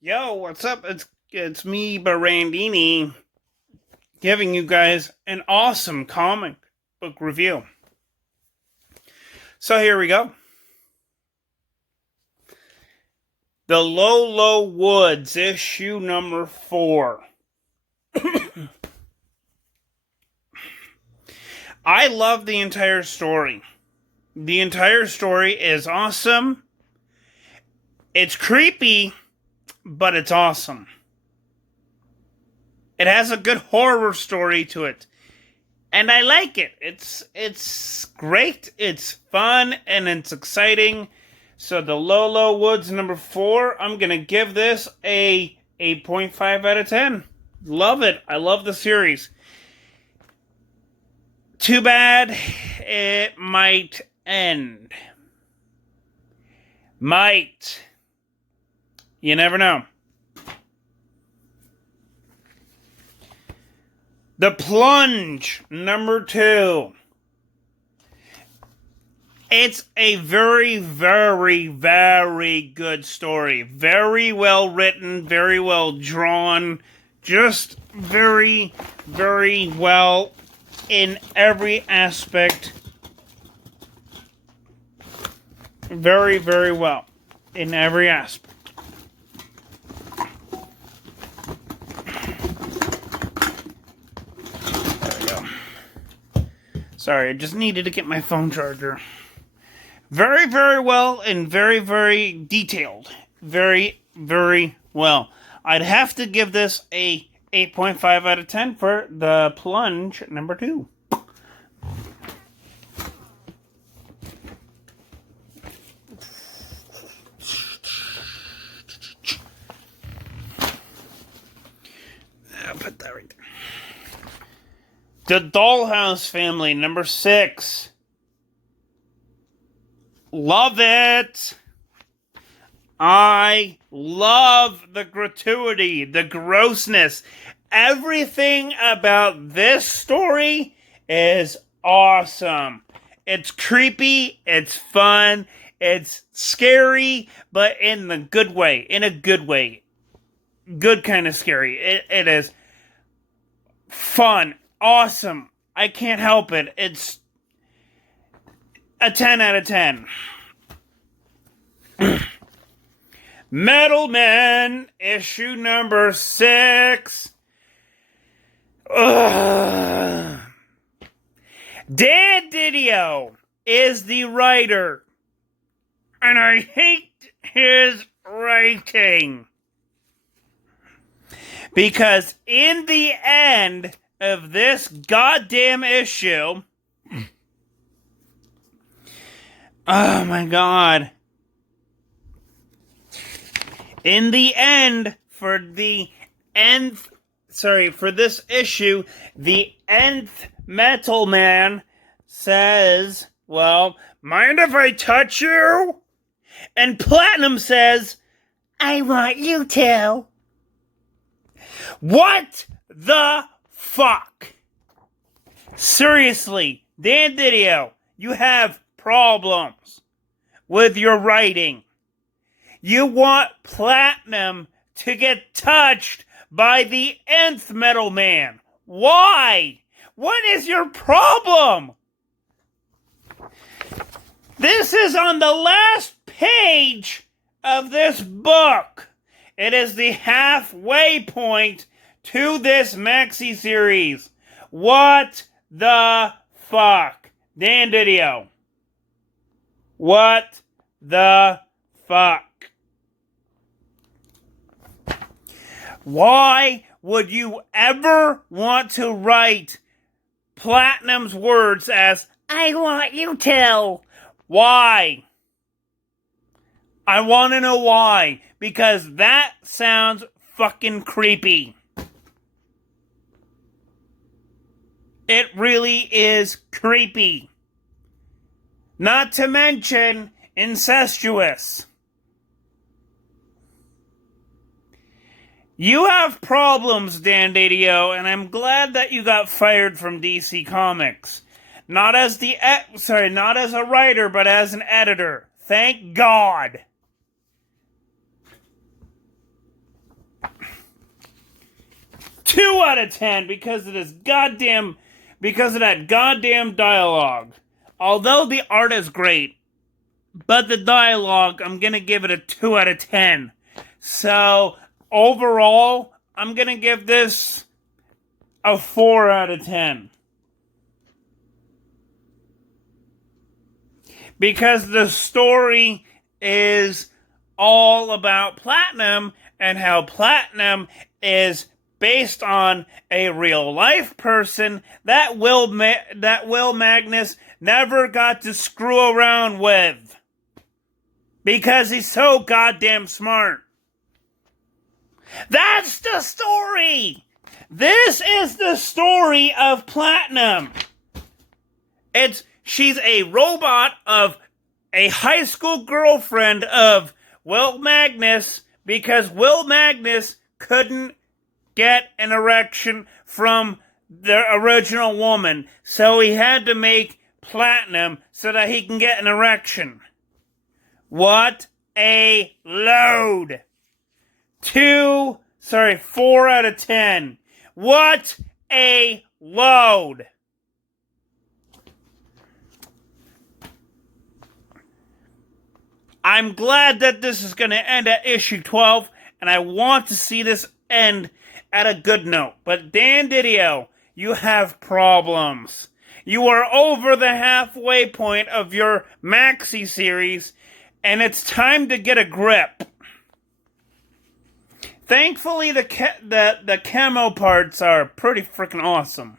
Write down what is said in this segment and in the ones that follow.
Yo, what's up? It's me, Barandini, giving you guys an awesome comic book review. So here we go. The Low Low Woods, issue number 4. I love the entire story. The entire story is awesome. It's creepy, but it's awesome. It has a good horror story to it. And I like it. It's great, it's fun, and it's exciting. So the Low Low Woods number 4, I'm going to give this a 8.5 out of 10. Love it. I love the series. Too bad it might end. Might. You never know. The Plunge, number 2. It's a very, very, very good story. Very well written, very well drawn. Just very, very well in every aspect. Very, very well in every aspect. Sorry, I just needed to get my phone charger. Very, very well and very, very detailed. Very, very well. I'd have to give this a 8.5 out of 10 for The Plunge number 2. I'll put that right there. The Dollhouse Family number 6. Love it. I love the gratuity, the grossness. Everything about this story is awesome. It's creepy, it's fun, it's scary, but in the good way, in a good way. Good kind of scary. It is fun, awesome. I can't help it. It's a 10 out of 10. Metal Men, issue number 6. Ugh. Dan Didio is the writer, and I hate his writing. Because in the end of this goddamn issue, oh my god. In the end, for this issue, the nth Metal Man says, well, mind if I touch you? And Platinum says, I want you to. What the fuck? Seriously, Dan Didio, you have problems with your writing. You want Platinum to get touched by the nth Metal Man. Why? What is your problem? This is on the last page of this book. It is the halfway point to this maxi series. What the fuck? Dan Didio. What the fuck? Why would you ever want to write Platinum's words as, I want you to? Why? I want to know why. Because that sounds fucking creepy. It really is creepy. Not to mention incestuous. You have problems, Dan Didio, and I'm glad that you got fired from DC Comics. Not as a writer, but as an editor. Thank God. 2 out of 10 because of that goddamn dialogue. Although the art is great, but the dialogue, I'm gonna give it a 2 out of 10. So, overall, I'm gonna give this a 4 out of 10. Because the story is all about Platinum and how Platinum is based on a real life person that Will Magnus never got to screw around with. Because he's so goddamn smart. That's the story! This is the story of Platinum. She's a robot of a high school girlfriend of Will Magnus because Will Magnus couldn't get an erection from the original woman. So he had to make Platinum so that he can get an erection. What a load. 4 out of 10. What a load. I'm glad that this is going to end at issue 12, and I want to see this end at a good note. But Dan Didio, you have problems. You are over the halfway point of your maxi series, and it's time to get a grip. Thankfully, the camo parts are pretty freaking awesome.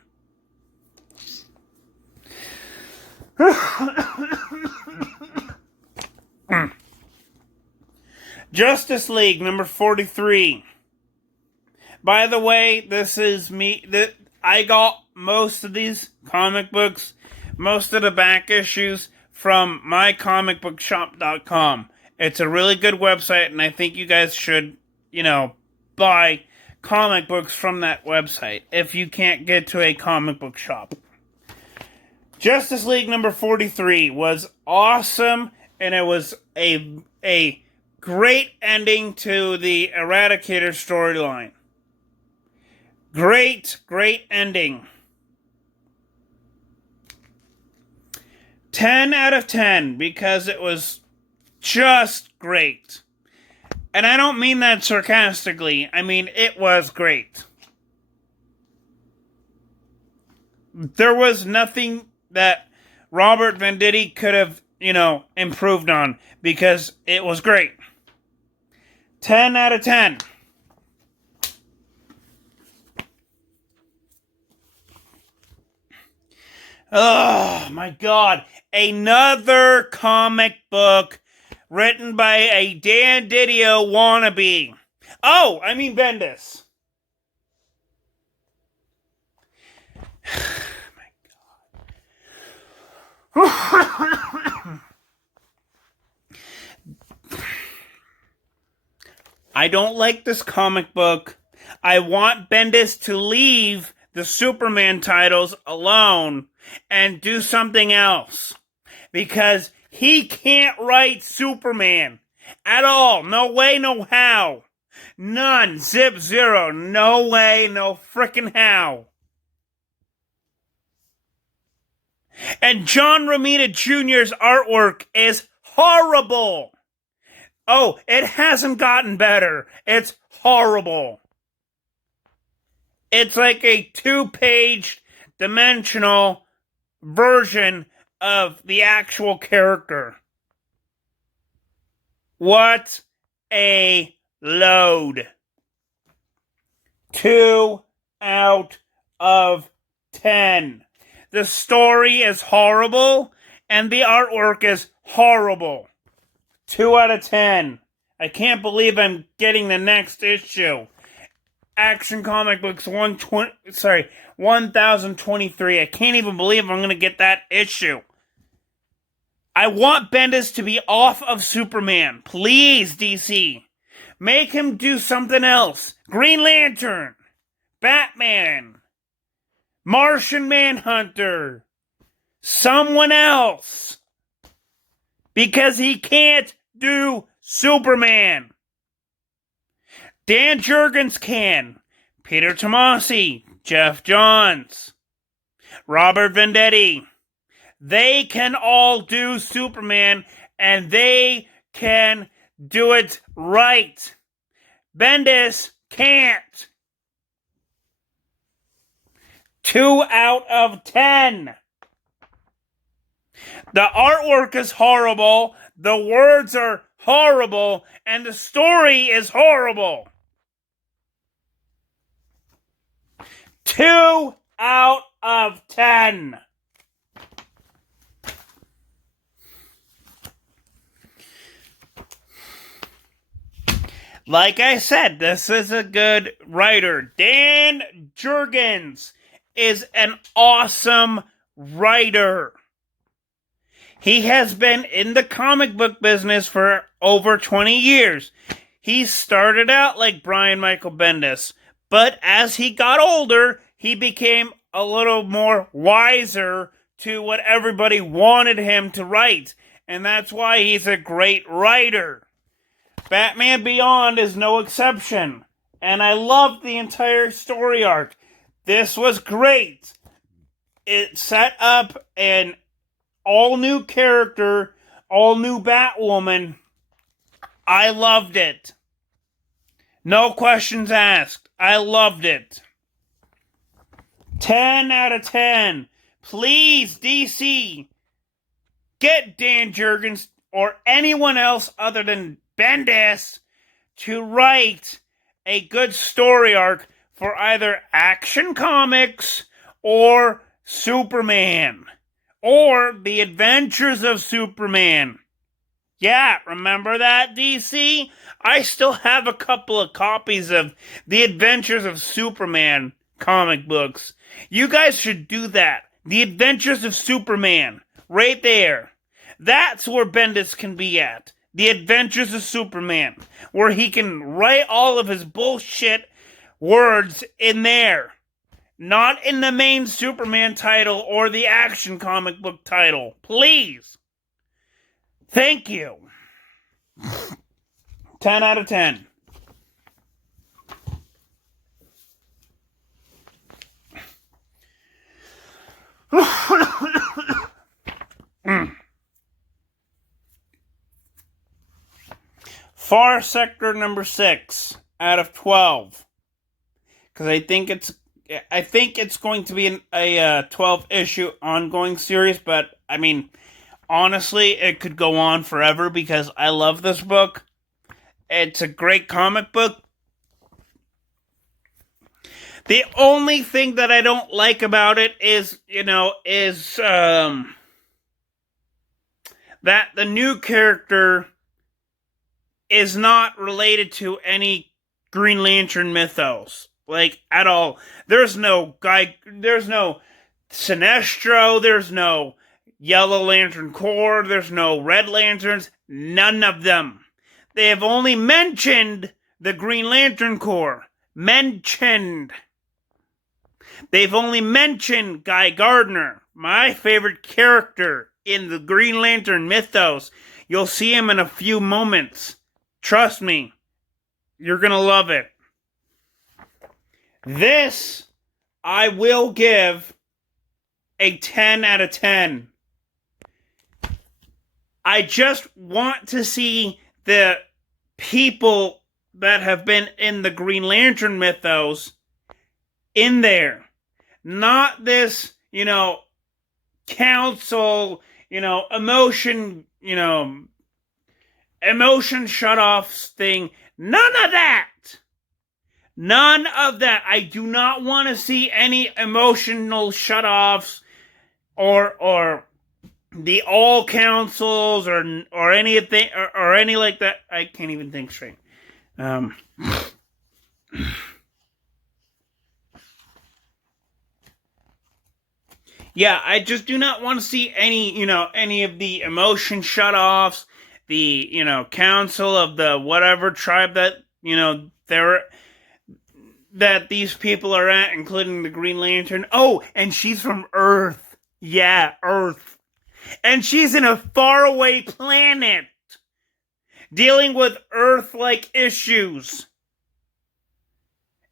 Justice League number 43. By the way, this is me. I got most of these comic books, most of the back issues from mycomicbookshop.com. It's a really good website, and I think you guys should, buy comic books from that website if you can't get to a comic book shop. Justice League number 43 was awesome, and it was a great ending to the Eradicator storyline. Great ending. 10 out of 10 because it was just great. And I don't mean that sarcastically. I mean, it was great. There was nothing that Robert Venditti could have, improved on because it was great. 10 out of 10. Oh, my God. Another comic book written by a Dan Didio wannabe. Oh, I mean Bendis. My God. I don't like this comic book. I want Bendis to leave the Superman titles alone and do something else. Because he can't write Superman at all. No way, no how. None. Zip, zero. No way, no frickin' how. And John Romita Jr.'s artwork is horrible. Oh, it hasn't gotten better. It's horrible. It's like a 2-page dimensional version of the actual character. What a load. 2 out of 10. The story is horrible, and the artwork is horrible. 2 out of 10. I can't believe I'm getting the next issue. Action Comic Books 1023. I can't even believe I'm going to get that issue. I want Bendis to be off of Superman. Please, DC. Make him do something else. Green Lantern. Batman. Martian Manhunter. Someone else. Because he can't do Superman. Dan Jurgens can. Peter Tomasi, Jeff Johns, Robert Venditti. They can all do Superman, and they can do it right. Bendis can't. 2 out of 10. The artwork is horrible, the words are horrible, and the story is horrible. 2 out of 10. Like I said, this is a good writer. Dan Jurgens is an awesome writer. He has been in the comic book business for over 20 years. He started out like Brian Michael Bendis, but as he got older, he became a little more wiser to what everybody wanted him to write, and that's why he's a great writer. Batman Beyond is no exception, and I loved the entire story arc. This was great. It set up an all-new character, all-new Batwoman. I loved it. No questions asked. I loved it. 10 out of 10. Please, DC, get Dan Jurgens or anyone else other than Bendis to write a good story arc for either Action Comics or Superman or The Adventures of Superman. Yeah, remember that, DC? I still have a couple of copies of The Adventures of Superman comic books. You guys should do that. The Adventures of Superman. Right there. That's where Bendis can be at. The Adventures of Superman, where he can write all of his bullshit words in there. Not in the main Superman title or the Action comic book title. Please. Thank you. 10 out of 10. Far Sector number 6 out of 12. Because I think it's going to be a 12 issue ongoing series, but I mean, honestly, it could go on forever because I love this book. It's a great comic book. The only thing that I don't like about it is that the new character is not related to any Green Lantern mythos. Like, at all. There's no Sinestro, there's no Yellow Lantern Corps, there's no Red Lanterns, none of them. They have only mentioned the Green Lantern Corps. Mentioned. They've only mentioned Guy Gardner, my favorite character in the Green Lantern mythos. You'll see him in a few moments. Trust me, you're going to love it. This, I will give a 10 out of 10. I just want to see the people that have been in the Green Lantern mythos in there. Not this, council, emotion shutoffs thing. None of that. None of that. I do not want to see any emotional shutoffs or the all councils or anything or any like that. I can't even think straight. Yeah, I just do not want to see any of the emotion shutoffs, the, council of the whatever tribe that, that these people are at, including the Green Lantern. Oh, and she's from Earth. Yeah, Earth. And she's in a faraway planet dealing with Earth-like issues.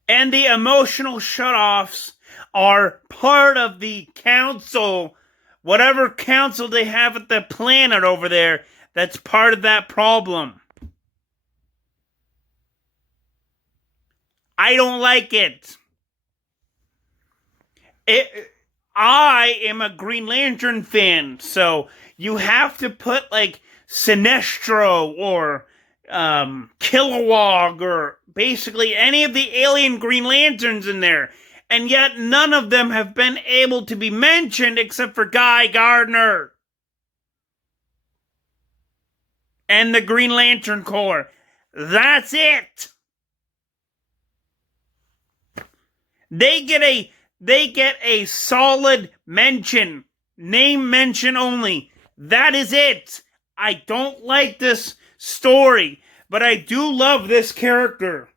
And the emotional shutoffs are part of the council, whatever council they have at the planet over there, that's part of that problem. I don't like it. I am a Green Lantern fan, so you have to put like Sinestro or Kilowog or basically any of the alien Green Lanterns in there. And yet none of them have been able to be mentioned except for Guy Gardner and the Green Lantern Corps. That's it. They get a solid mention. Name mention only. That is it. I don't like this story, but I do love this character.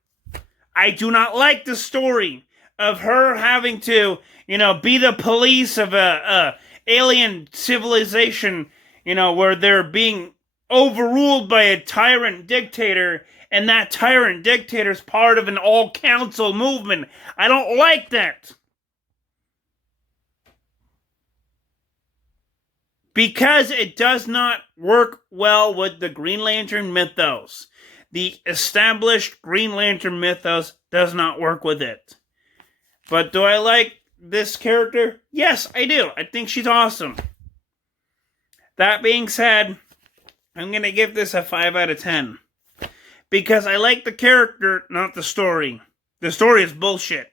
I do not like the story of her having to, be the police of a alien civilization, where they're being overruled by a tyrant dictator, and that tyrant dictator is part of an all-council movement. I don't like that. Because it does not work well with the Green Lantern mythos. The established Green Lantern mythos does not work with it. But do I like this character? Yes, I do. I think she's awesome. That being said, I'm going to give this a 5 out of 10. Because I like the character, not the story. The story is bullshit.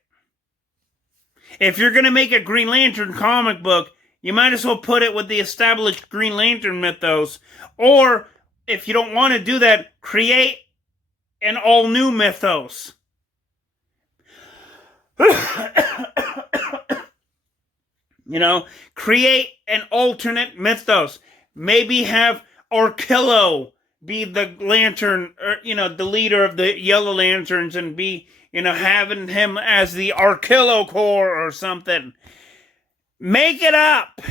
If you're going to make a Green Lantern comic book, you might as well put it with the established Green Lantern mythos. Or, if you don't want to do that, create an all-new mythos. Create an alternate mythos. Maybe have Orkillo be the lantern, or, the leader of the Yellow Lanterns, and be, having him as the Orkillo Corps or something. Make it up.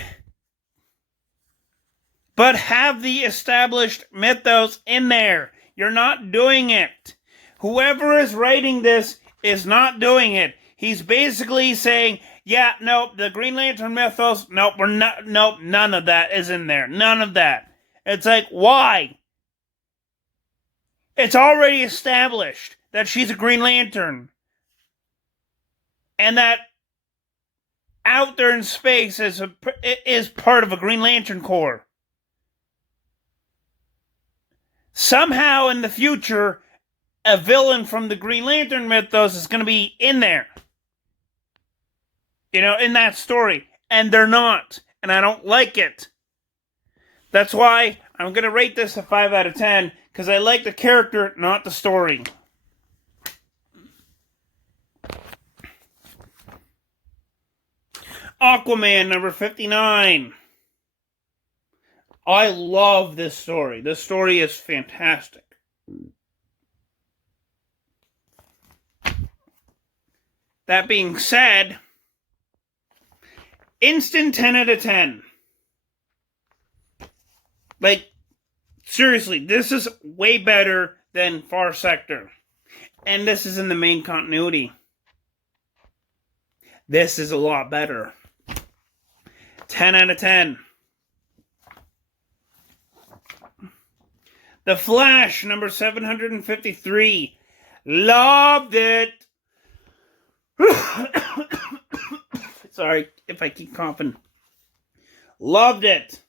But have the established mythos in there. You're not doing it. Whoever is writing this is not doing it. He's basically saying, yeah, nope, the Green Lantern mythos, nope, none of that is in there. None of that. It's like, why? It's already established that she's a Green Lantern. And that out there in space is part of a Green Lantern Corps. Somehow in the future, a villain from the Green Lantern mythos is going to be in there. In that story. And they're not. And I don't like it. That's why I'm going to rate this a 5 out of 10. Because I like the character, not the story. Aquaman number 59. I love this story. This story is fantastic. That being said, instant 10 out of 10. Like, seriously, this is way better than Far Sector. And this is in the main continuity. This is a lot better. 10 out of 10. The Flash, number 753. Loved it. Sorry if I keep coughing. Loved it.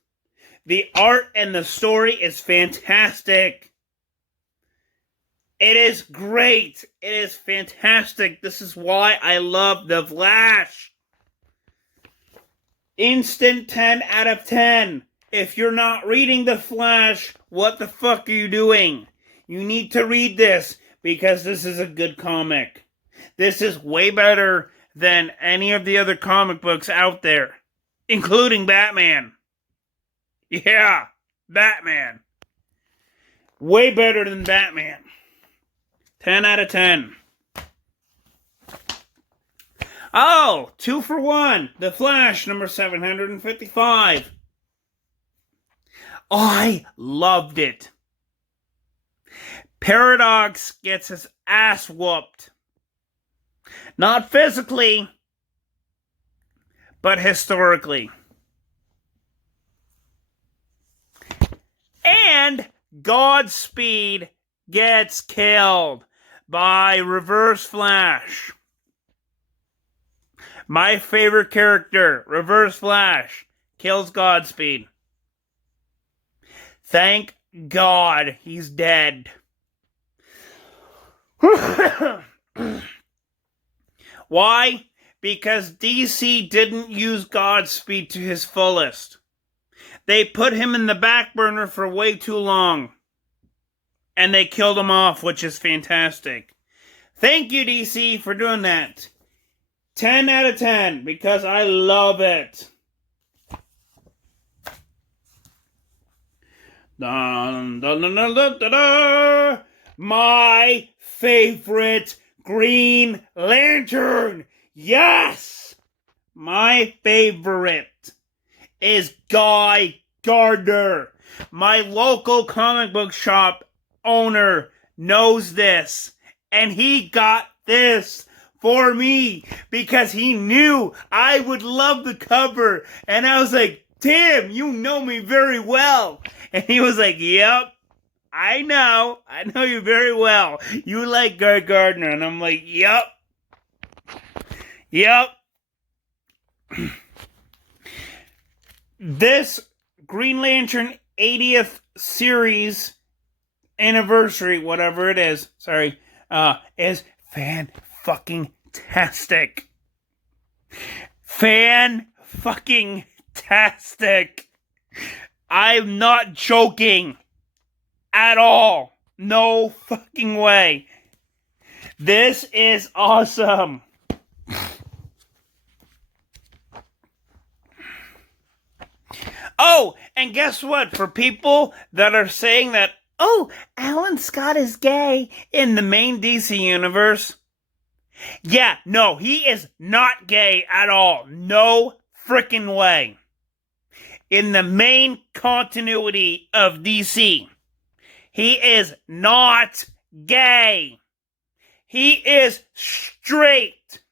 The art and the story is fantastic. It is great. It is fantastic. This is why I love The Flash. Instant 10 out of 10. If you're not reading The Flash, what the fuck are you doing? You need to read this because this is a good comic. This is way better than any of the other comic books out there, including Batman. Yeah, Batman. Way better than Batman. 10 out of 10. Oh, 2 for 1. The Flash, number 755. I loved it. Paradox gets his ass whooped. Not physically, but historically. And Godspeed gets killed by Reverse Flash. My favorite character, Reverse Flash, kills Godspeed. Thank God he's dead. Why? Because DC didn't use Godspeed to his fullest. They put him in the back burner for way too long. And they killed him off, which is fantastic. Thank you, DC, for doing that. 10 out of 10, because I love it. Dun, dun, dun, dun, dun, dun, dun. My favorite Green Lantern. Yes! My favorite is Guy Gardner. My local comic book shop owner knows this. And he got this for me because he knew I would love the cover. And I was like, Tim, you know me very well. And he was like, yep, I know you very well. You like Guy Gardner. And I'm like, yep. This Green Lantern 80th series anniversary, whatever it is, is fan-fucking-tastic. Fan-fucking-tastic. I'm not joking at all. No fucking way. This is awesome. Oh, and guess what? For people that are saying that, oh, Alan Scott is gay in the main DC universe. Yeah, no, he is not gay at all. No freaking way. In the main continuity of DC, he is not gay. He is straight.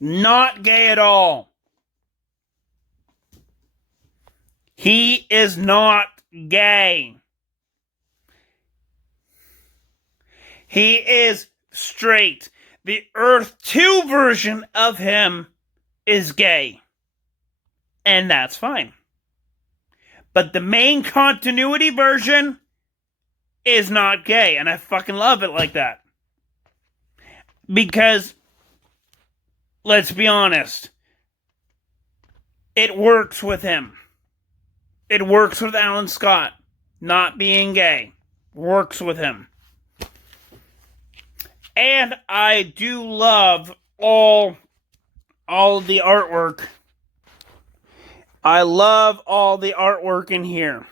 Not gay at all. He is not gay. He is straight. The Earth 2 version of him is gay. And that's fine. But the main continuity version is not gay. And I fucking love it like that. Because, let's be honest, it works with him. It works with Alan Scott not being gay. Works with him. And I do love all the artwork. I love all the artwork in here.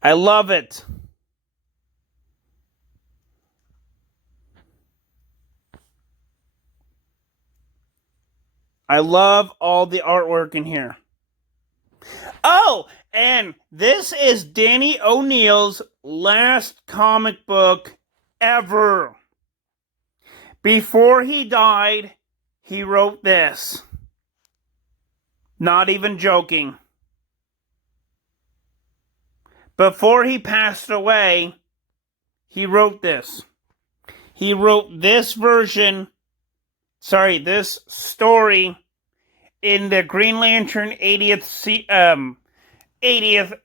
I love it. I love all the artwork in here. Oh, and this is Danny O'Neil's last comic book ever. Before he died, he wrote this. Not even joking. Before he passed away, he wrote this. He wrote this this story in the Green Lantern 80th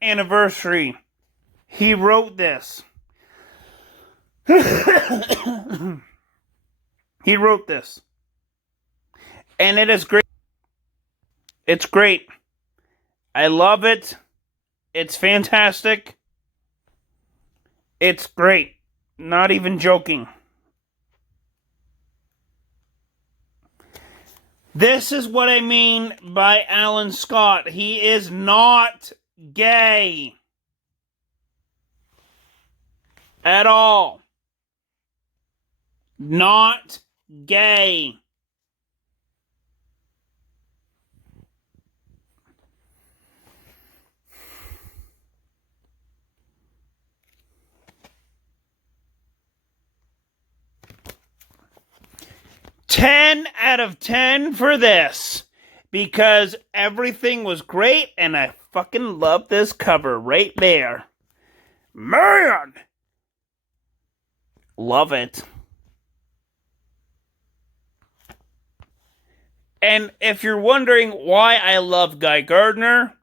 anniversary. He wrote this. He wrote this. And it is great. It's great. I love it. It's fantastic. It's great. Not even joking. This is what I mean by Alan Scott. He is not gay. At all. Not gay. 10 out of 10 for this. Because everything was great and I fucking love this cover right there. Man! Love it. And if you're wondering why I love Guy Gardner,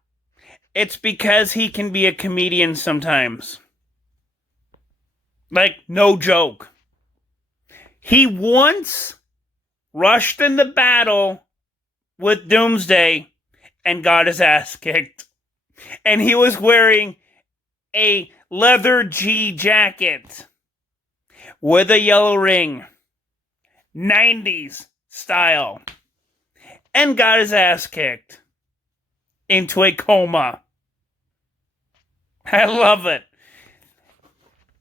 it's because he can be a comedian sometimes. Like, no joke. He once rushed into battle with Doomsday and got his ass kicked. And he was wearing a leather G jacket with a yellow ring. 90s style. And got his ass kicked into a coma. I love it.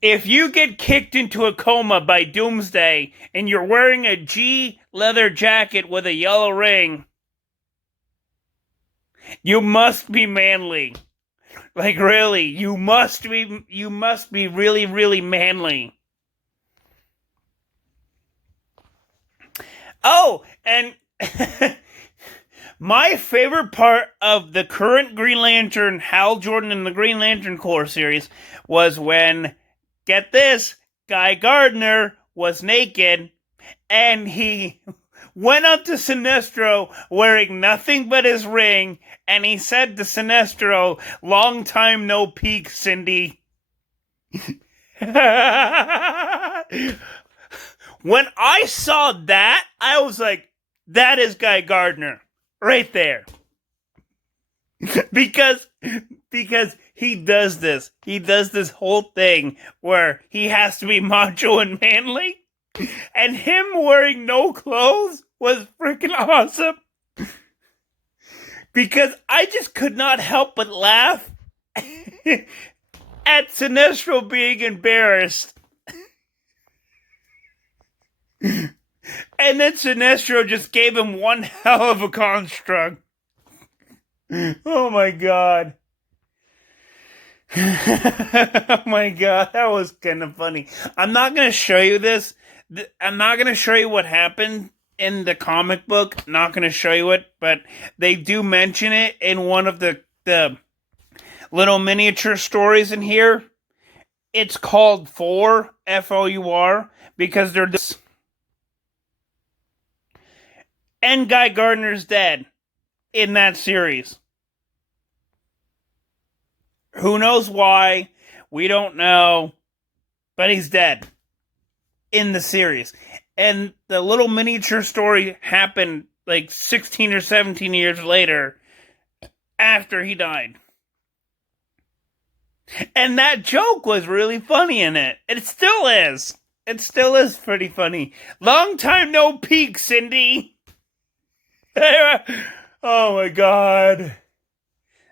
If you get kicked into a coma by Doomsday and you're wearing a G leather jacket with a yellow ring, you must be manly. Like, really, you must be really, really manly. Oh, and my favorite part of the current Green Lantern, Hal Jordan and the Green Lantern Corps series was when, get this, Guy Gardner was naked and he went up to Sinestro wearing nothing but his ring and he said to Sinestro, "Long time no peek, Cindy." When I saw that, I was like, that is Guy Gardner. Right there. because he does this. He does this whole thing where he has to be macho and manly. And him wearing no clothes was freaking awesome. Because I just could not help but laugh at Sinestro being embarrassed. And then Sinestro just gave him one hell of a construct. Oh my god. Oh my god, that was kind of funny. I'm not going to show you this. I'm not going to show you what happened in the comic book. Not going to show you it, but they do mention it in one of the little miniature stories in here. It's called Four, F-O-U-R, because they're this. And Guy Gardner's dead in that series. Who knows why? We don't know. But he's dead in the series. And the little miniature story happened like 16 or 17 years later after he died. And that joke was really funny in it. It still is. It still is pretty funny. Long time no peek, Cindy. Oh my god.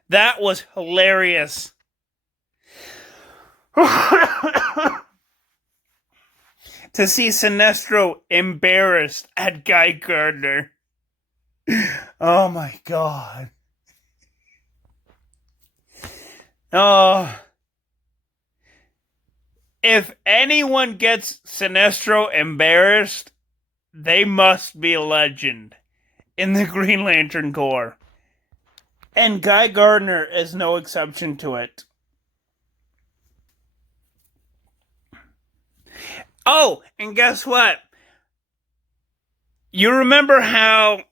That was hilarious. To see Sinestro embarrassed at Guy Gardner. Oh my god. Oh. If anyone gets Sinestro embarrassed, they must be a legend in the Green Lantern Corps. And Guy Gardner is no exception to it. Oh, and guess what? You remember how,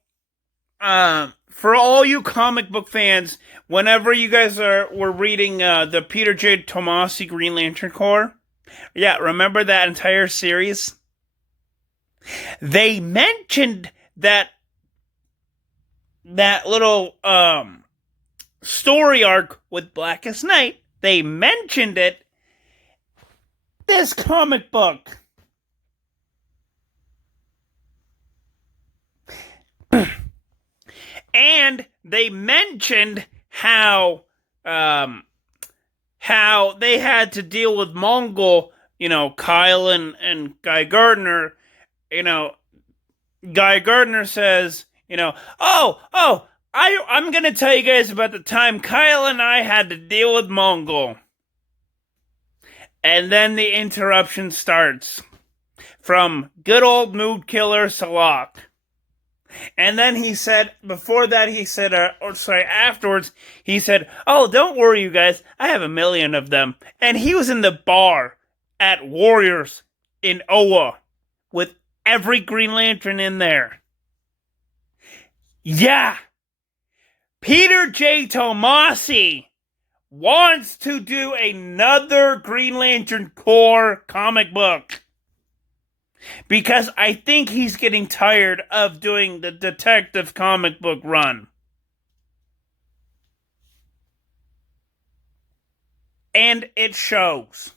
for all you comic book fans, whenever you guys were reading the Peter J. Tomasi Green Lantern Corps, yeah, remember that entire series? They mentioned that little story arc with Blackest Night. They mentioned it. This comic book. And they mentioned how they had to deal with Mongul, Kyle and Guy Gardner. Guy Gardner says, I'm going to tell you guys about the time Kyle and I had to deal with Mongul. And then the interruption starts. from good old mood killer Salak. And then he said, before that, he said, afterwards, he said, "Oh, don't worry, you guys. I have 1,000,000 of them." And he was in the bar at Warriors in Oa with every Green Lantern in there. Yeah. Peter J. Tomasi wants to do another Green Lantern Corps comic book. Because I think he's getting tired of doing the detective comic book run. And it shows.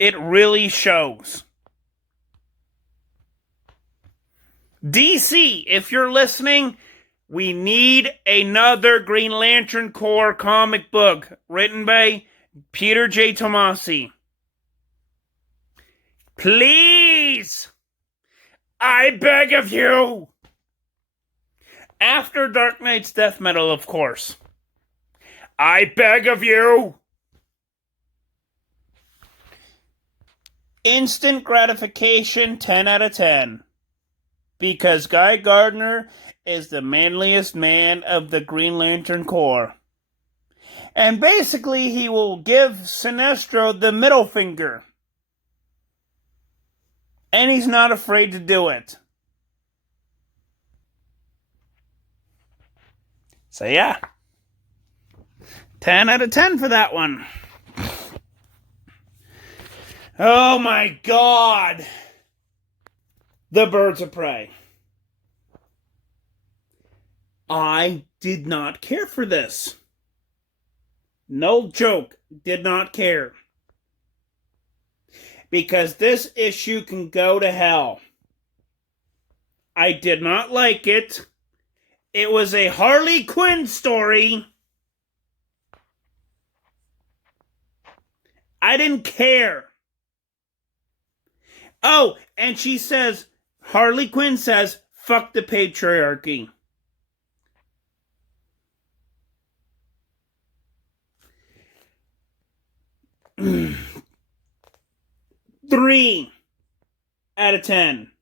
It really shows. DC, if you're listening, we need another Green Lantern Corps comic book written by Peter J. Tomasi. Please! I beg of you! After Dark Knight's death metal, of course. I beg of you! Instant gratification, 10 out of 10. Because Guy Gardner is the manliest man of the Green Lantern Corps. And basically, he will give Sinestro the middle finger. And he's not afraid to do it. So yeah. 10 out of 10 for that one. Oh my God. The Birds of Prey. I did not care for this. No joke. Did not care. Because this issue can go to hell. I did not like it. It was a Harley Quinn story. I didn't care. Oh, and she says, Harley Quinn says, "Fuck the patriarchy." Three out of 10.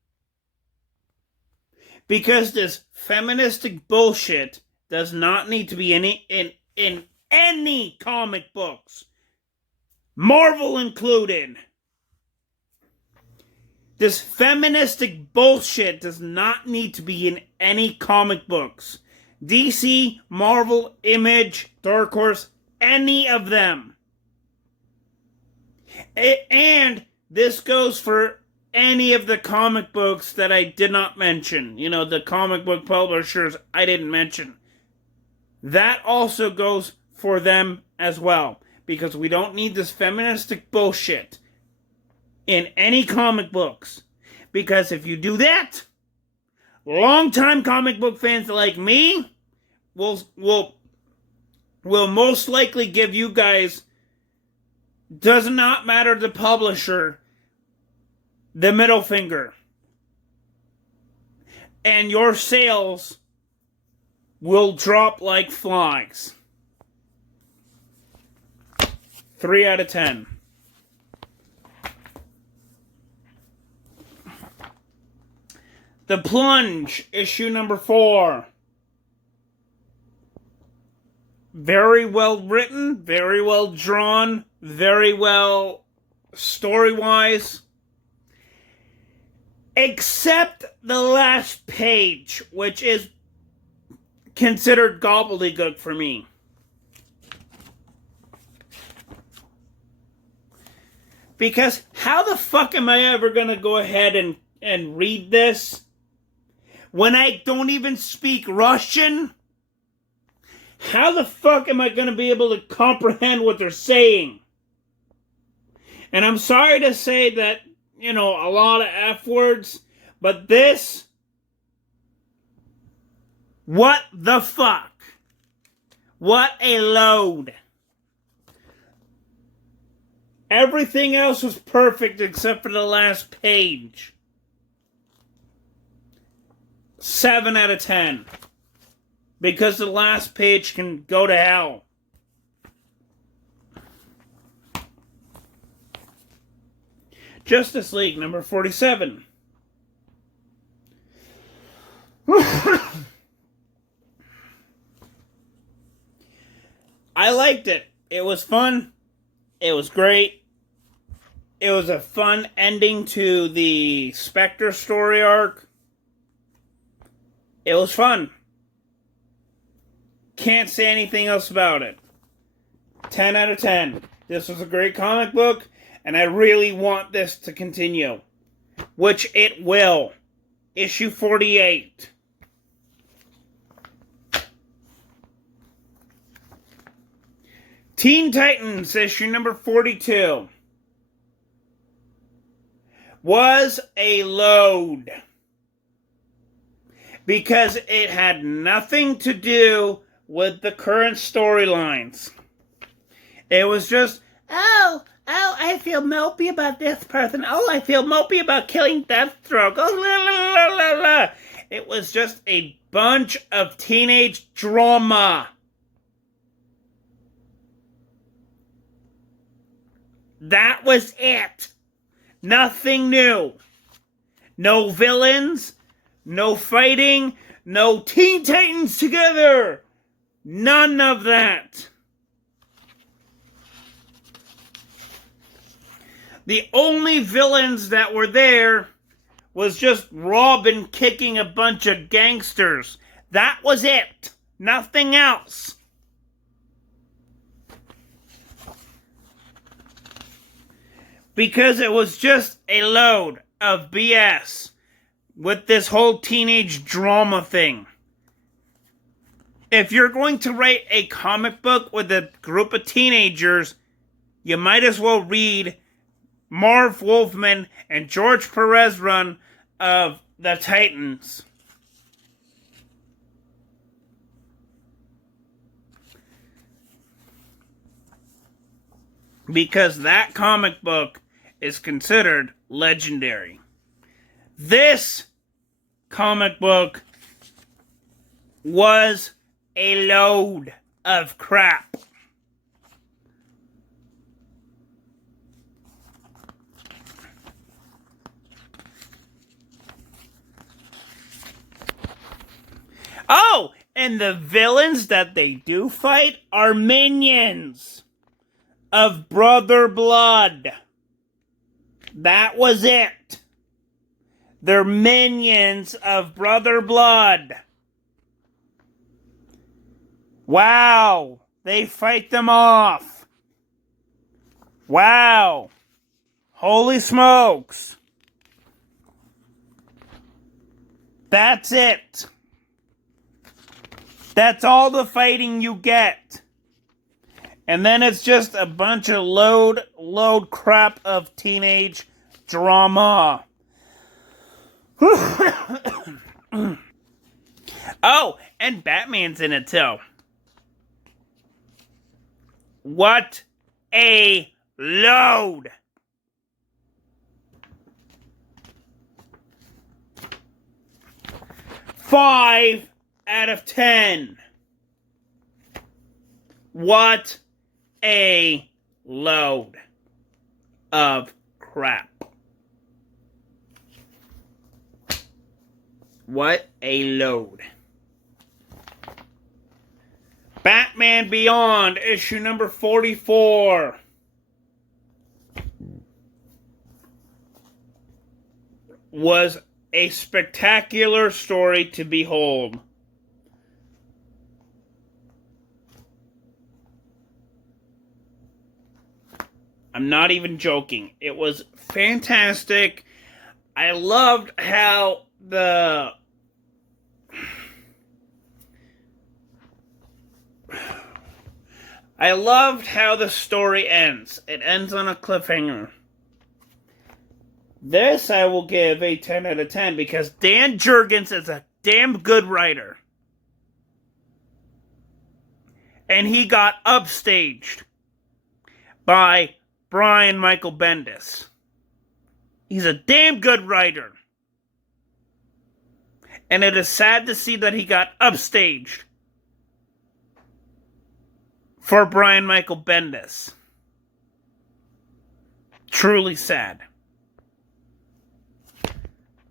Because this feministic bullshit does not need to be in any comic books. Marvel included. This feministic bullshit does not need to be in any comic books. DC, Marvel, Image, Dark Horse, any of them. And this goes for any of the comic books that I did not mention. You know, the comic book publishers I didn't mention. That also goes for them as well. Because we don't need this feministic bullshit in any comic books. Because if you do that, longtime comic book fans like me will most likely give you guys, does not matter the publisher, the middle finger. And your sales will drop like flies. 3 out of 10. The Plunge, issue number 4. Very well written, very well drawn, very well story-wise. Except the last page, which is considered gobbledygook for me. Because how the fuck am I ever going to go ahead and read this when I don't even speak Russian? How the fuck am I going to be able to comprehend what they're saying? And I'm sorry to say that, you know, a lot of F words, but this, what the fuck? What a load. Everything else was perfect except for the last page. 7 out of 10. Because the last page can go to hell. Justice League number 47. I liked it. It was fun. It was great. It was a fun ending to the Spectre story arc. It was fun. Can't say anything else about it. 10 out of 10. This was a great comic book, and I really want this to continue. Which it will. Issue 48. Teen Titans, issue number 42, was a load because it had nothing to do with the current storylines. It was just, I feel mopey about this person. Oh, I feel mopey about killing Deathstroke. Oh, la, la, la, la, la. It was just a bunch of teenage drama. That was it. Nothing new. No villains, no fighting, no Teen Titans together. None of that. The only villains that were there was just Robin kicking a bunch of gangsters. That was it. Nothing else. Because it was just a load of BS with this whole teenage drama thing. If you're going to write a comic book with a group of teenagers, you might as well read Marv Wolfman and George Perez run of the Titans. Because that comic book is considered legendary. This comic book was a load of crap. Oh, and the villains that they do fight are minions of Brother Blood. That was it. They're minions of Brother Blood. Wow. They fight them off. Wow. Holy smokes. That's it. That's all the fighting you get. And then it's just a bunch of load crap of teenage drama. Oh, and Batman's in it too. What a load. Five out of 10. What a load of crap. What a load. Batman Beyond, issue number 44. Was a spectacular story to behold. I'm not even joking. It was fantastic. I loved how the story ends. It ends on a cliffhanger. This I will give a 10 out of 10 because Dan Jurgens is a damn good writer. And he got upstaged by Brian Michael Bendis. He's a damn good writer. And it is sad to see that he got upstaged for Brian Michael Bendis. Truly sad.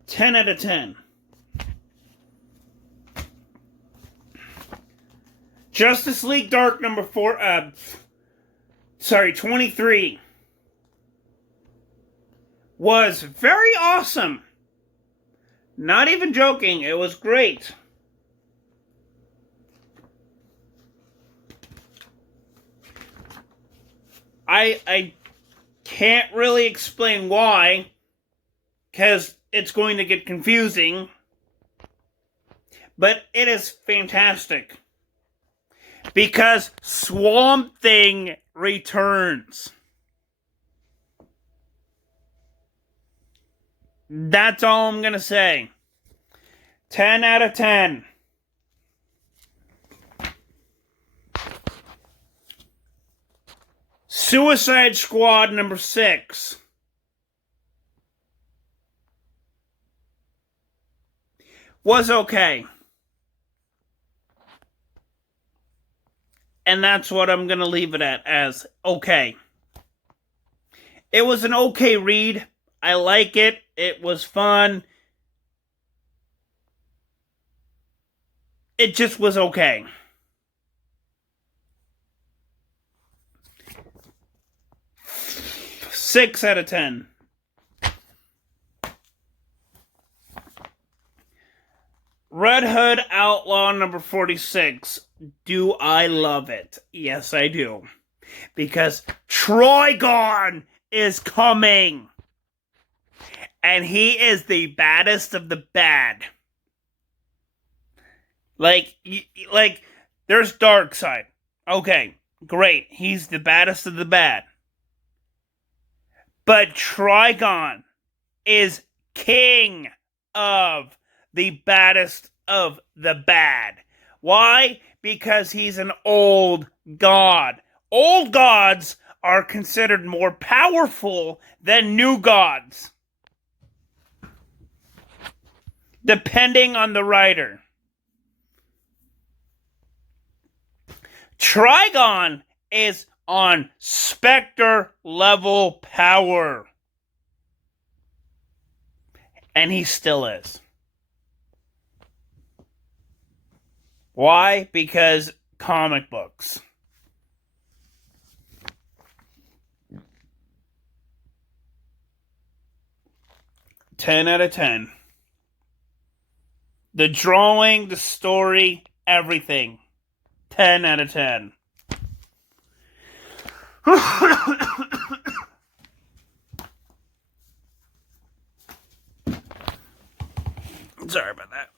10 out of 10. Justice League Dark number 23 was very awesome. Not even joking, it was great. I can't really explain why, because it's going to get confusing, but it is fantastic. Because Swamp Thing returns. That's all I'm going to say. 10 out of 10. Suicide Squad number 6. Was okay. And that's what I'm going to leave it at, as okay. It was an okay read. I like it. It was fun. It just was okay. Six out of 10. Red Hood Outlaw number 46. Do I love it? Yes, I do. Because Trigon is coming. And he is the baddest of the bad. Like, there's Darkseid. Okay, great. He's the baddest of the bad. But Trigon is king of the baddest of the bad. Why? Because he's an old god. Old gods are considered more powerful than new gods, depending on the writer. Trigon is on Spectre level power. And he still is. Why? Because comic books. Ten out of 10. The drawing, the story, everything. 10 out of 10. Sorry about that.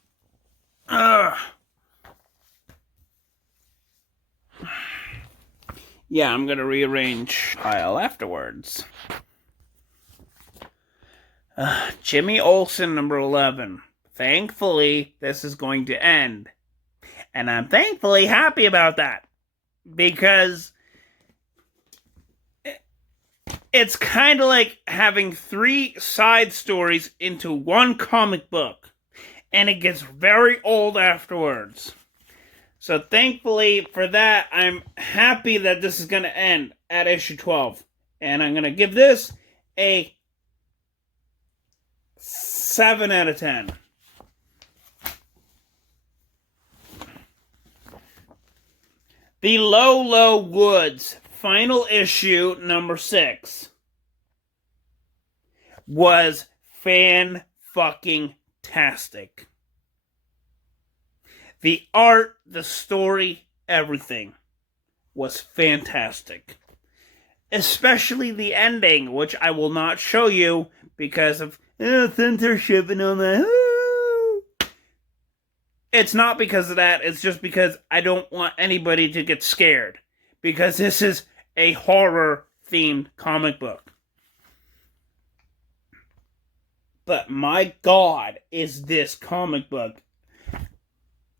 Yeah, I'm going to rearrange pile afterwards. Jimmy Olsen, number 11. Thankfully, this is going to end. And I'm thankfully happy about that. Because it's kind of like having 3 side stories into one comic book. And it gets very old afterwards. So thankfully for that, I'm happy that this is going to end at issue 12. And I'm going to give this a 7 out of 10. The Low Woods final issue number 6 was fan-fucking-tastic. The art, the story, everything was fantastic. Especially the ending, which I will not show you because of censorship and all that. It's not because of that. It's just because I don't want anybody to get scared. Because this is a horror-themed comic book. But my God, is this comic book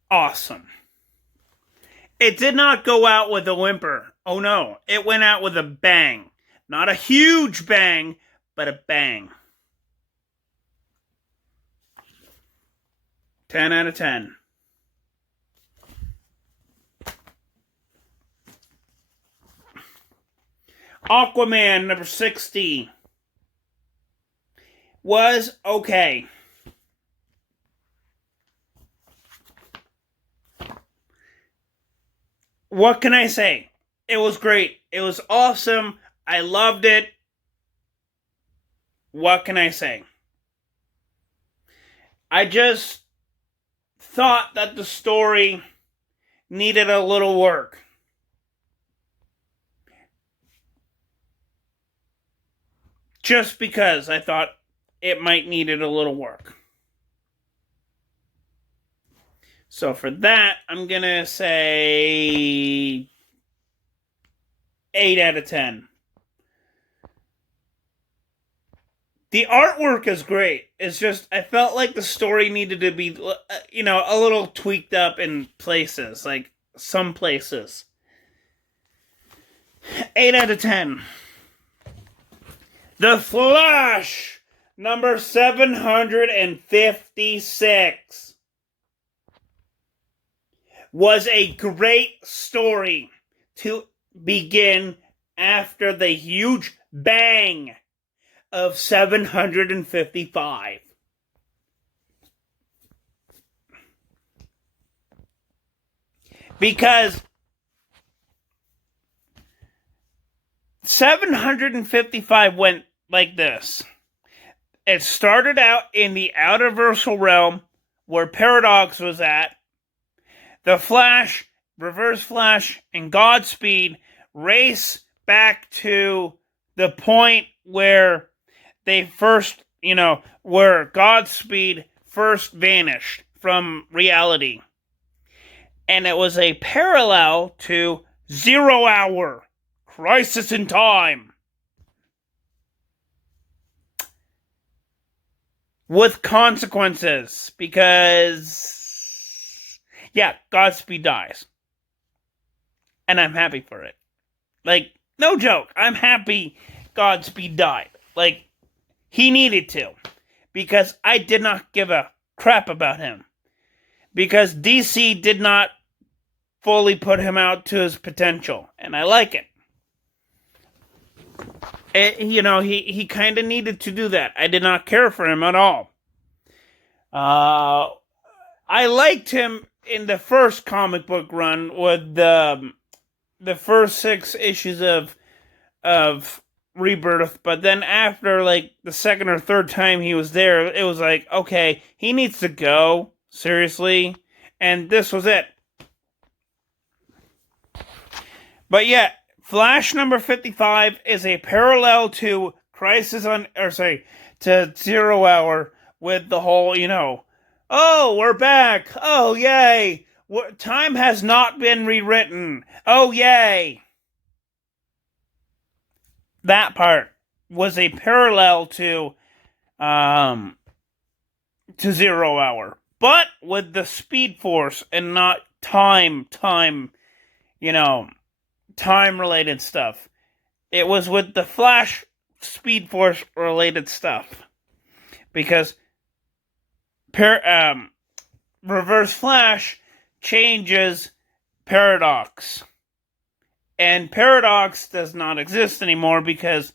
awesome. It did not go out with a whimper. Oh no, it went out with a bang. Not a huge bang, but a bang. 10 out of 10. Aquaman number 60 was okay. what can I say? It was great. It was awesome. I loved it. What can I say? I just thought that the story needed a little work. Just because I thought it might needed a little work. So for that, I'm going to say 8 out of 10. The artwork is great. It's just, I felt like the story needed to be, a little tweaked up in places, like some places. 8 out of 10. The Flash, number 756, was a great story to begin after the huge bang of 755. Because 755 went like this. It started out in the Outerversal realm where Paradox was at. The Flash, Reverse Flash, and Godspeed race back to the point where they first, where Godspeed first vanished from reality. And it was a parallel to 0 Hour, Crisis in Time. With consequences, because, Godspeed dies. And I'm happy for it. Like, no joke, I'm happy Godspeed died. Like, he needed to. Because I did not give a crap about him. Because DC did not fully put him out to his potential. And I like it. He kind of needed to do that. I did not care for him at all. I liked him in the first comic book run with the first 6 issues of Rebirth, but then after like the second or third time he was there, it was like, okay, he needs to go, seriously, and this was it. But yeah, Flash number 55 is a parallel to to 0 Hour with the whole, oh, we're back, oh, yay, time has not been rewritten, oh, yay. That part was a parallel to 0 Hour, but with the Speed Force and not time-related stuff. It was with the Flash Speed Force related stuff. Because Reverse Flash changes Paradox. And Paradox does not exist anymore because,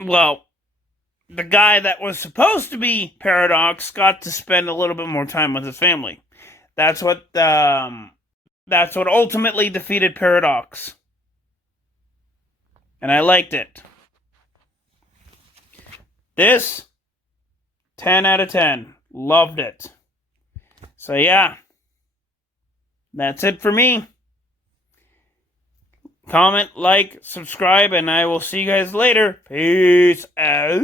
well, the guy that was supposed to be Paradox got to spend a little bit more time with his family. That's what ultimately defeated Paradox. And I liked it. This, 10 out of 10. Loved it. So yeah, that's it for me. Comment, like, subscribe, and I will see you guys later. Peace out.